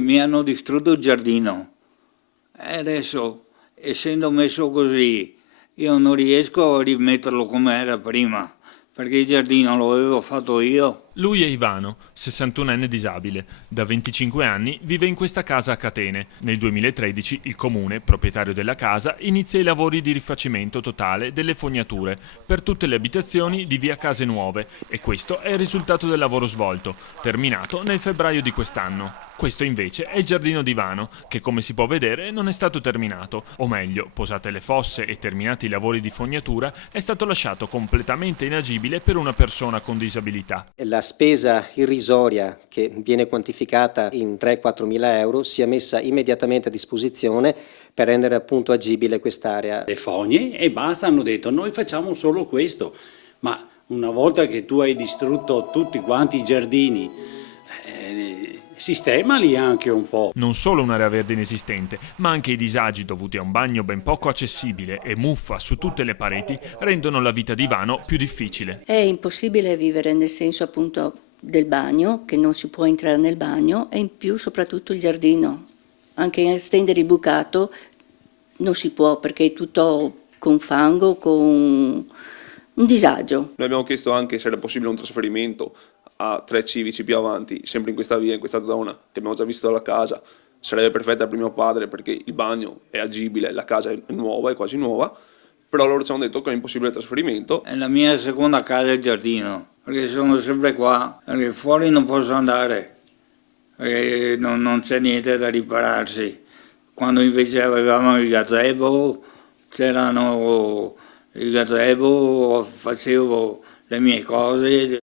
Mi hanno distrutto il giardino e adesso, essendo messo così, io non riesco a rimetterlo come era prima, perché il giardino lo avevo fatto io. Lui è Ivano, 61enne disabile. Da 25 anni vive in questa casa a catene. Nel 2013 il comune, proprietario della casa, inizia i lavori di rifacimento totale delle fognature per tutte le abitazioni di via Case Nuove e questo è il risultato del lavoro svolto, terminato nel febbraio di quest'anno. Questo invece è il giardino di Ivano, che come si può vedere non è stato terminato, o meglio, posate le fosse e terminati i lavori di fognatura, è stato lasciato completamente inagibile per una persona con disabilità. La spesa irrisoria che viene quantificata in 3-4 mila euro sia messa immediatamente a disposizione per rendere appunto agibile quest'area. Le fogne e basta, hanno detto noi facciamo solo questo, ma una volta che tu hai distrutto tutti quanti i giardini, sistemali anche un po'. Non solo un'area verde inesistente, ma anche i disagi dovuti a un bagno ben poco accessibile e muffa su tutte le pareti rendono la vita di Ivano più difficile. È impossibile vivere nel senso appunto del bagno, che non si può entrare nel bagno, e in più soprattutto il giardino. Anche stendere il bucato non si può perché è tutto con fango, con un disagio. Noi abbiamo chiesto anche se era possibile un trasferimento a 3 civici più avanti, sempre in questa via, in questa zona, che abbiamo già visto dalla casa. Sarebbe perfetta per mio padre perché il bagno è agibile, la casa è nuova, è quasi nuova, però loro ci hanno detto che è impossibile il trasferimento. È la mia seconda casa il giardino, perché sono sempre qua, perché fuori non posso andare, perché non c'è niente da ripararsi. Quando invece avevamo il gazebo, c'erano il gazebo, facevo le mie cose,